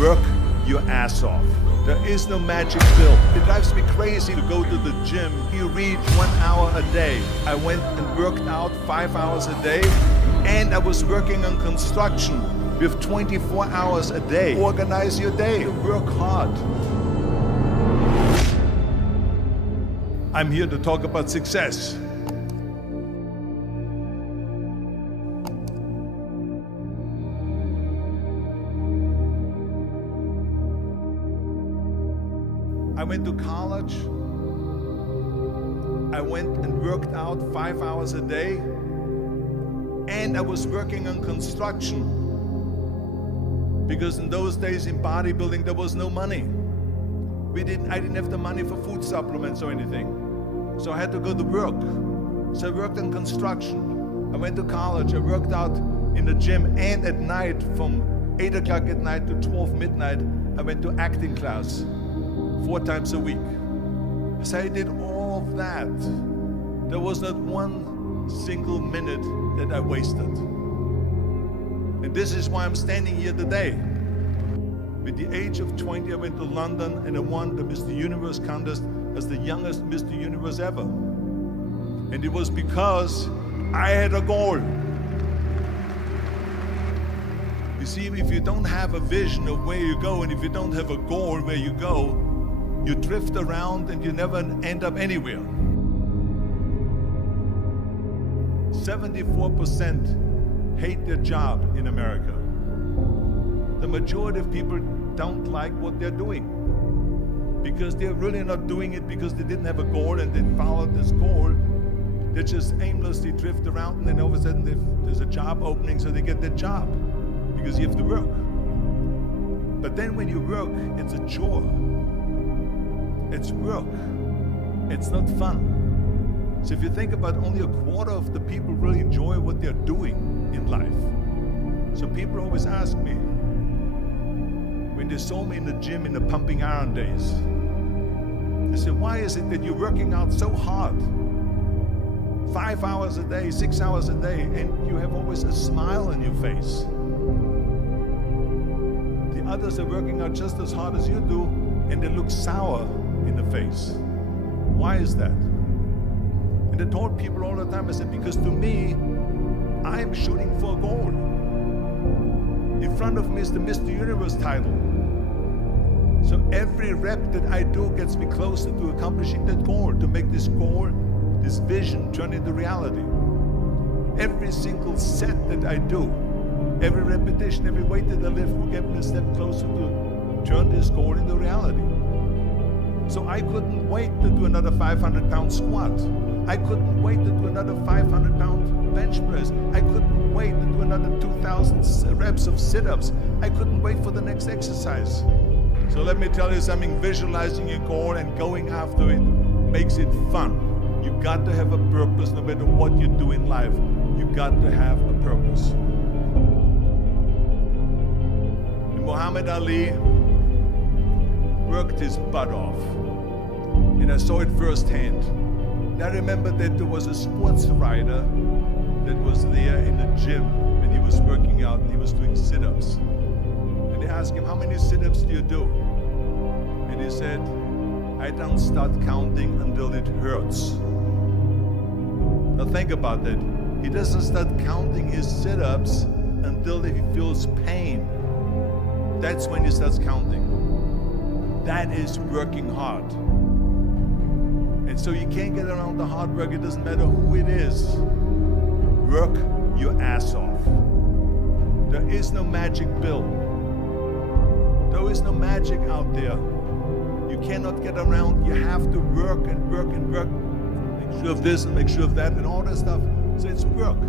Work your ass off. There is no magic pill. It drives me crazy to go to the gym. You read 1 hour a day. I went and worked out 5 hours a day, and I was working on construction with 24 hours a day. Organize your day. Work hard. I'm here to talk about success. I went to college. I went and worked out 5 hours a day, and I was working on construction, because in those days in bodybuilding there was no money. I didn't have the money for food supplements or anything, so I had to go to work. So I worked on construction. I went to college. I worked out in the gym, and at night from 8 o'clock at night to 12 midnight I went to acting class 4 times a week. So I did all of that. There was not one single minute that I wasted. And this is why I'm standing here today. With the age of 20, I went to London and I won the Mr. Universe contest as the youngest Mr. Universe ever. And it was because I had a goal. You see, if you don't have a vision of where you go, and if you don't have a goal where you go, you drift around and you never end up anywhere. 74% hate their job in America. The majority of people don't like what they're doing, because they're really not doing it because they didn't have a goal and they followed this goal. They just aimlessly drift around, and then all of a sudden there's a job opening, so they get that job because you have to work. But then when you work, it's a chore. It's work. It's not fun. So if you think about, only a quarter of the people really enjoy what they're doing in life. So people always ask me, when they saw me in the gym in the pumping iron days, they said, why is it that you're working out so hard? 5 hours a day, 6 hours a day, and you have always a smile on your face. The others are working out just as hard as you do, and they look sour in the face. Why is that? And I told people all the time, I said, because to me, I'm shooting for a goal. In front of me is the Mr. Universe title. So every rep that I do gets me closer to accomplishing that goal, to make this goal, this vision, turn into reality. Every single set that I do, every repetition, every weight that I lift will get me a step closer to turn this goal into reality. So I couldn't wait to do another 500-pound squat. I couldn't wait to do another 500-pound bench press. I couldn't wait to do another 2,000 reps of sit-ups. I couldn't wait for the next exercise. So let me tell you something, visualizing your goal and going after it makes it fun. You got to have a purpose no matter what you do in life. You got to have a purpose. And Muhammad Ali worked his butt off, and I saw it firsthand. And I remember that there was a sports writer that was there in the gym, and he was working out and he was doing sit-ups. And they asked him, how many sit-ups do you do? And he said, I don't start counting until it hurts. Now think about that. He doesn't start counting his sit-ups until he feels pain. That's when he starts counting. That is working hard. And so you can't get around the hard work. It doesn't matter who it is. Work your ass off. There is no magic pill. There is no magic out there. You cannot get around. You have to work and work and work. Make sure of this and make sure of that and all that stuff. So it's work.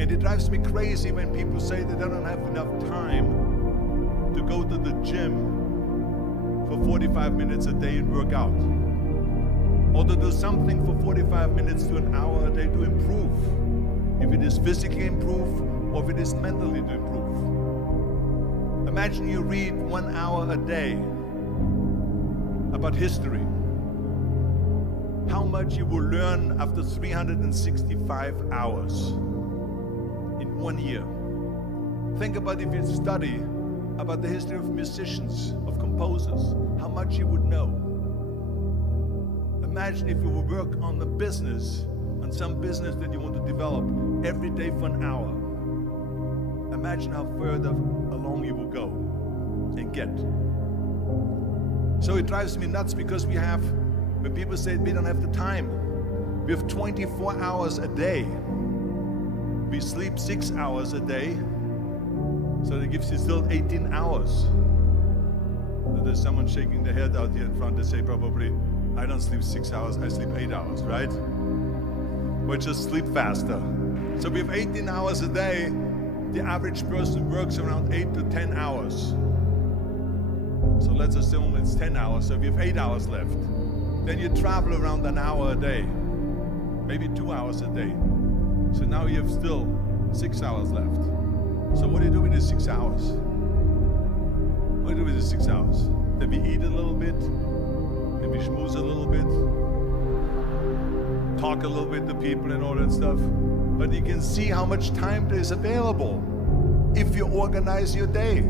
And it drives me crazy when people say that they don't have enough time to go to the gym for 45 minutes a day and work out, or to do something for 45 minutes to an hour a day to improve, if it is physically improve or if it is mentally to improve. Imagine you read 1 hour a day about history. How much you will learn after 365 hours in 1 year. Think about if you study about the history of musicians, of composers, how much you would know. Imagine if you would work on the business, on some business that you want to develop every day for an hour. Imagine how further along you will go and get. So it drives me nuts because when people say we don't have the time, we have 24 hours a day. We sleep 6 hours a day, so that gives you still 18 hours. So there's someone shaking their head out here in front. They say probably, I don't sleep 6 hours, I sleep 8 hours, right? Or just sleep faster. So we have 18 hours a day. The average person works around 8 to 10 hours. So let's assume it's 10 hours, so we have 8 hours left. Then you travel around an hour a day, maybe 2 hours a day. So now you have still 6 hours left. So what do you do with the 6 hours? What do you do with the 6 hours? Then we eat a little bit, then we schmooze a little bit, talk a little bit to people and all that stuff. But you can see how much time there is available if you organize your day.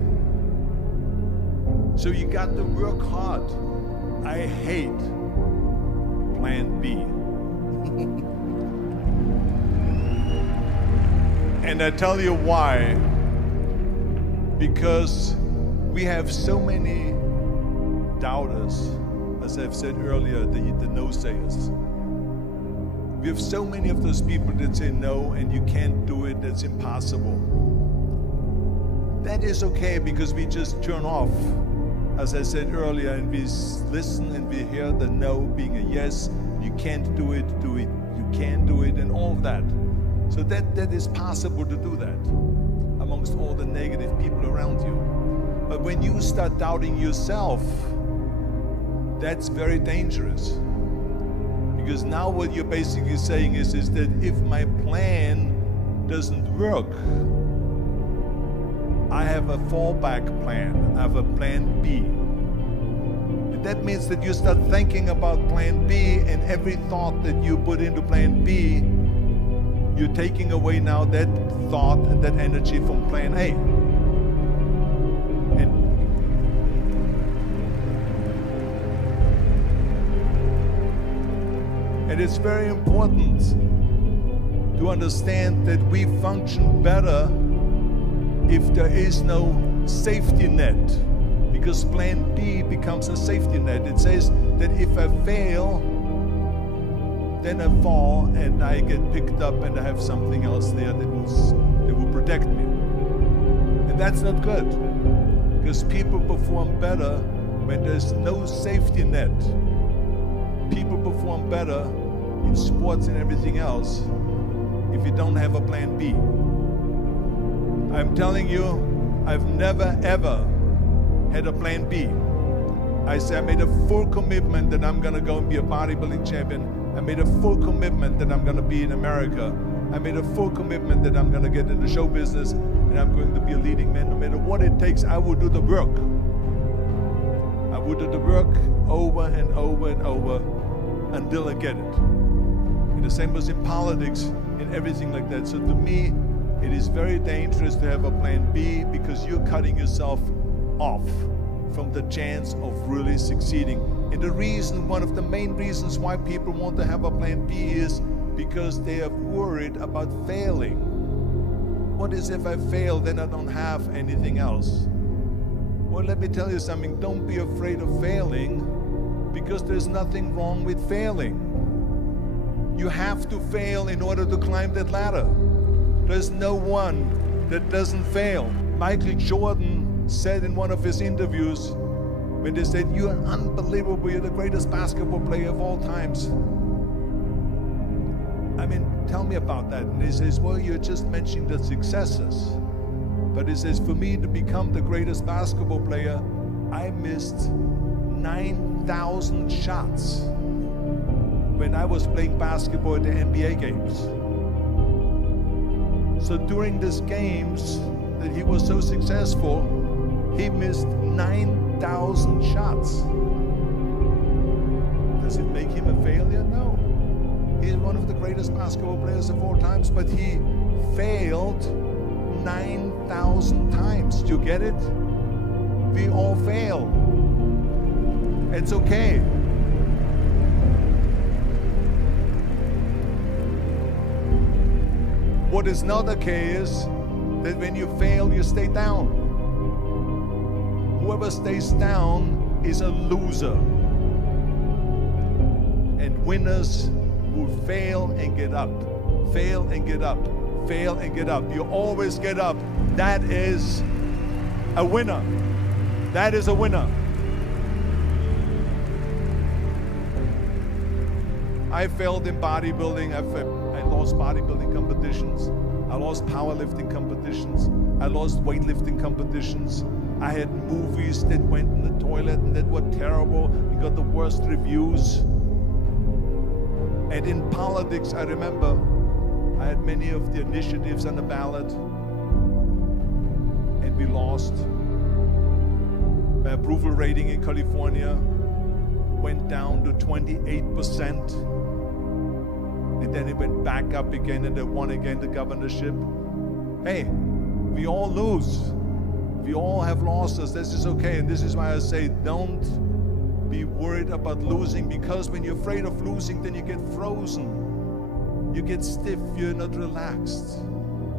So you got to work hard. I hate plan B. And I tell you why. Because we have so many doubters, as I've said earlier, the no-sayers. We have so many of those people that say no and you can't do it, that's impossible. That is okay because we just turn off, as I said earlier, and we listen and we hear the no being a yes. You can't do it, you can do it, and all of that. So that is possible to do that amongst all the negative people around you. But when you start doubting yourself, that's very dangerous. Because now what you're basically saying is that if my plan doesn't work, I have a fallback plan, I have a plan B. And that means that you start thinking about plan B, and every thought that you put into plan B, you're taking away now that thought and that energy from plan A. And it's very important to understand that we function better if there is no safety net, because plan B becomes a safety net. It says that if I fail, then I fall and I get picked up and I have something else there that will protect me. And that's not good, because people perform better when there's no safety net. People perform better in sports and everything else if you don't have a plan B. I'm telling you, I've never ever had a plan B. I made a full commitment that I'm gonna go and be a bodybuilding champion. I made a full commitment that I'm gonna be in America. I made a full commitment that I'm gonna get into show business and I'm going to be a leading man. No matter what it takes, I will do the work. I will do the work over and over and over until I get it. And the same was in politics and everything like that. So to me, it is very dangerous to have a plan B, because you're cutting yourself off from the chance of really succeeding. And the reason, one of the main reasons why people want to have a plan B is because they are worried about failing. What is if I fail, then I don't have anything else? Well, let me tell you something, don't be afraid of failing, because there's nothing wrong with failing. You have to fail in order to climb that ladder. There's no one that doesn't fail. Michael Jordan said in one of his interviews, when they said, "You're unbelievable, you're the greatest basketball player of all times." I mean, tell me about that. And he says, well, you're just mentioning the successes. But he says, for me to become the greatest basketball player, I missed 9,000 shots when I was playing basketball at the NBA games. So during these games that he was so successful, he missed 9,000 shots. Does it make him a failure? No. He's one of the greatest basketball players of all times, but he failed 9,000 times. Do you get it? We all fail. It's okay. What is not okay is that when you fail, you stay down. Whoever stays down is a loser. And winners will fail and get up, fail and get up, fail and get up. You always get up. That is a winner. That is a winner. I failed in bodybuilding. I lost bodybuilding competitions. I lost powerlifting competitions. I lost weightlifting competitions. I had movies that went in the toilet and that were terrible and got the worst reviews. And in politics, I remember I had many of the initiatives on the ballot, and we lost. My approval rating in California went down to 28%, and then it went back up again, and I won again the governorship. Hey, we all lose. We all have losses. This is okay, and this is why I say don't be worried about losing, because when you're afraid of losing, then you get frozen. You get stiff, you're not relaxed.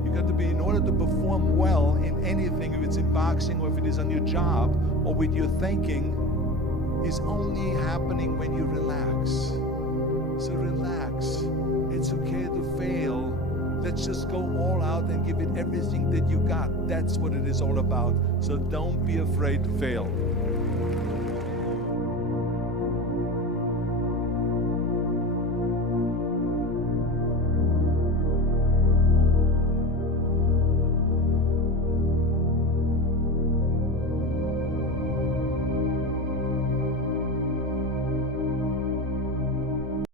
You got to be, in order to perform well in anything, if it's in boxing or if it is on your job or with your thinking, is only happening when you relax. So relax. It's okay to fail. Let's just go all out and give it everything that you got. That's what it is all about. So don't be afraid to fail.